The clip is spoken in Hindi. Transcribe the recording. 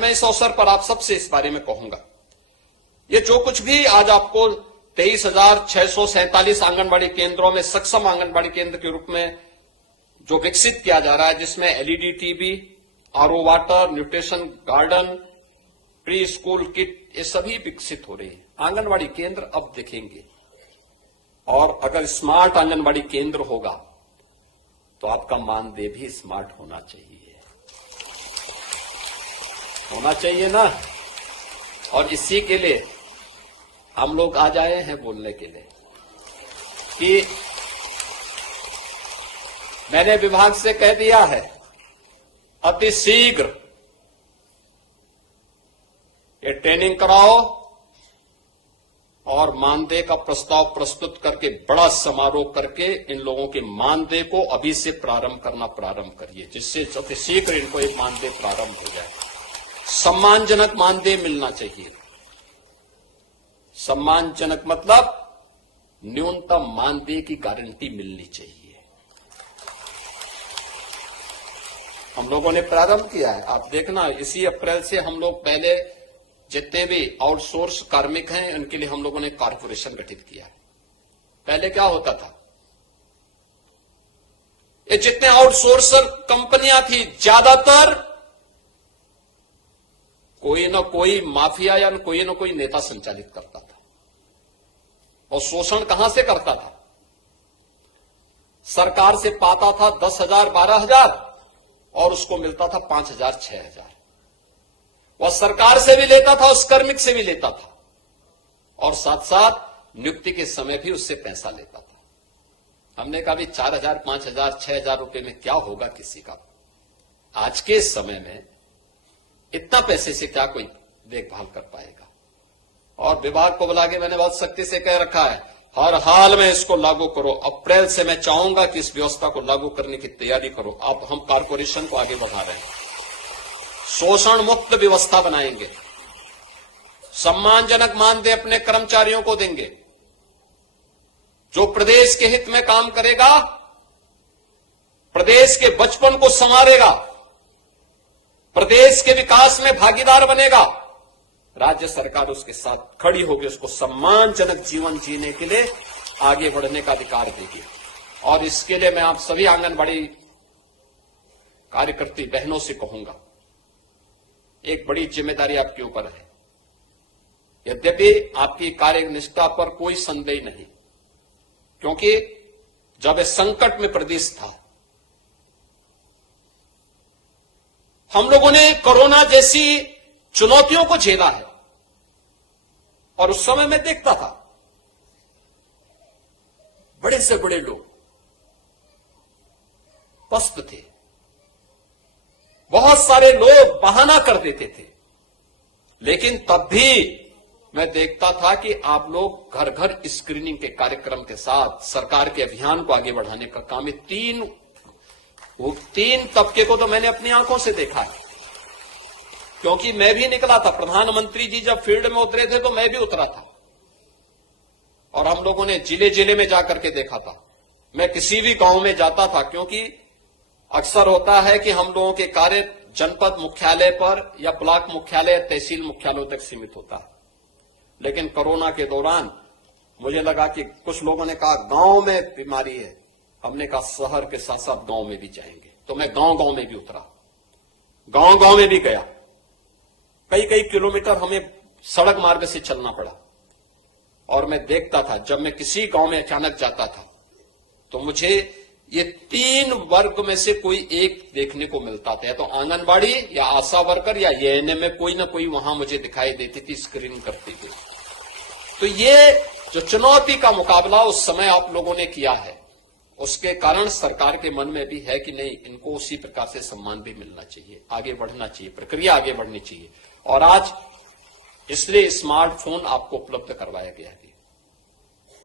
मैं इस अवसर पर आप सबसे इस बारे में कहूंगा, ये जो कुछ भी आज आपको 23,647 आंगनबाड़ी केंद्रों में सक्षम आंगनबाड़ी केंद्र के रूप में जो विकसित किया जा रहा है, जिसमें LED TV, RO water, nutrition garden, pre school kit, ये सभी विकसित हो रही है। आंगनबाड़ी केंद्र अब दिखेंगे, और अगर स्मार्ट आंगनबाड़ी केंद्र होगा तो आपका मानदेय भी स्मार्ट होना चाहिए ना। और इसी के लिए हम लोग आज आए हैं बोलने के लिए कि मैंने विभाग से कह दिया है, अति शीघ्र ये ट्रेनिंग कराओ और मानदेय का प्रस्ताव प्रस्तुत करके बड़ा समारोह करके इन लोगों के मानदेय को अभी से प्रारंभ करिए, जिससे अति शीघ्र इनको एक मानदेय प्रारंभ हो जाए। सम्मानजनक मानदेय मिलना चाहिए। सम्मानजनक मतलब न्यूनतम मानदेय की गारंटी मिलनी चाहिए। हम लोगों ने प्रारंभ किया है, आप देखना, इसी अप्रैल से हम लोग पहले जितने भी आउटसोर्स कार्मिक हैं उनके लिए हम लोगों ने कॉर्पोरेशन गठित किया है। पहले क्या होता था, ये जितने आउटसोर्सर कंपनियां थी ज्यादातर कोई ना कोई माफिया या कोई ना कोई नेता संचालित करता था, और शोषण कहां से करता था? सरकार से पाता था 10,000 12,000 और उसको मिलता था 5,000 6,000। वह सरकार से भी लेता था, उस कार्मिक से भी लेता था, और साथ साथ नियुक्ति के समय भी उससे पैसा लेता था। हमने कहा भी 4,000 5,000 6,000 रुपए में क्या होगा किसी का? आज के समय में इतना पैसे से क्या कोई देखभाल कर पाएगा? और विभाग को बुला के मैंने बहुत सख्ती से कह रखा है, हर हाल में इसको लागू करो। अप्रैल से मैं चाहूंगा कि इस व्यवस्था को लागू करने की तैयारी करो। अब हम कॉर्पोरेशन को आगे बढ़ा रहे हैं, शोषण मुक्त व्यवस्था बनाएंगे, सम्मानजनक मानदेय अपने कर्मचारियों को देंगे। जो प्रदेश के हित में काम करेगा, प्रदेश के बचपन को संवारेगा, प्रदेश के विकास में भागीदार बनेगा, राज्य सरकार उसके साथ खड़ी होगी, उसको सम्मानजनक जीवन जीने के लिए आगे बढ़ने का अधिकार देगी। और इसके लिए मैं आप सभी आंगनबाड़ी कार्यकर्ती बहनों से कहूंगा, एक बड़ी जिम्मेदारी आपके ऊपर है। यद्यपि आपकी कार्यनिष्ठा पर कोई संदेह नहीं, क्योंकि जब इस संकट में प्रदेश था, हम लोगों ने कोरोना जैसी चुनौतियों को झेला है, और उस समय मैं देखता था बड़े से बड़े लोग पस्त थे, बहुत सारे लोग बहाना कर देते थे, लेकिन तब भी मैं देखता था कि आप लोग घर घर स्क्रीनिंग के कार्यक्रम के साथ सरकार के अभियान को आगे बढ़ाने का काम है। तीन तबके को तो मैंने अपनी आंखों से देखा है, क्योंकि मैं भी निकला था। प्रधानमंत्री जी जब फील्ड में उतरे थे तो मैं भी उतरा था, और हम लोगों ने जिले जिले में जाकर के देखा था। मैं किसी भी गांव में जाता था, क्योंकि अक्सर होता है कि हम लोगों के कार्य जनपद मुख्यालय पर या ब्लॉक मुख्यालय, तहसील मुख्यालयों तक सीमित होता है। लेकिन कोरोना के दौरान मुझे लगा कि कुछ लोगों ने कहा गांव में बीमारी है, हमने कहा शहर के साथ साथ गांव में भी जाएंगे। तो मैं गांव गांव में भी उतरा, गांव गांव में भी गया, कई कई किलोमीटर हमें सड़क मार्ग से चलना पड़ा। और मैं देखता था, जब मैं किसी गांव में अचानक जाता था तो मुझे ये 3 वर्ग में से कोई एक देखने को मिलता था, या तो आंगनबाड़ी या आशा वर्कर या एएनएम में कोई ना कोई वहां मुझे दिखाई देती थी स्क्रीनिंग करती थी। तो ये जो चुनौती का मुकाबला उस समय आप लोगों ने किया है, उसके कारण सरकार के मन में भी है कि नहीं, इनको उसी प्रकार से सम्मान भी मिलना चाहिए, आगे बढ़ना चाहिए, प्रक्रिया आगे बढ़नी चाहिए। और आज इसलिए स्मार्टफोन आपको उपलब्ध करवाया गया है।